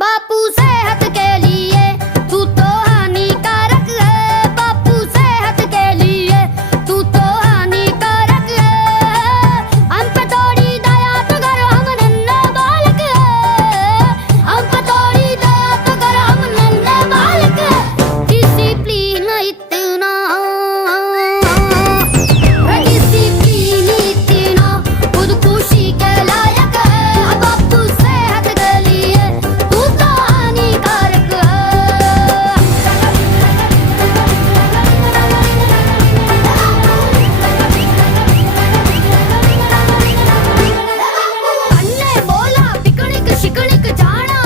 बापू सेहत के लिए तू तो हानिकारक है। बापू सेहत के लिए तू तो हानिकारक है। हम पे थोड़ी दया तो कर, हम नन्हे बालक है। हम पे थोड़ी दया तो कर, हम नन्हे बालक है। डिसिप्लिन इतना, डिसिप्लिन इतना खुदकुशी के लायक है। बापू सेहत के लिए तू तो हानिकारक है। अन्ने बोला पिकनिक शिकनिक जाना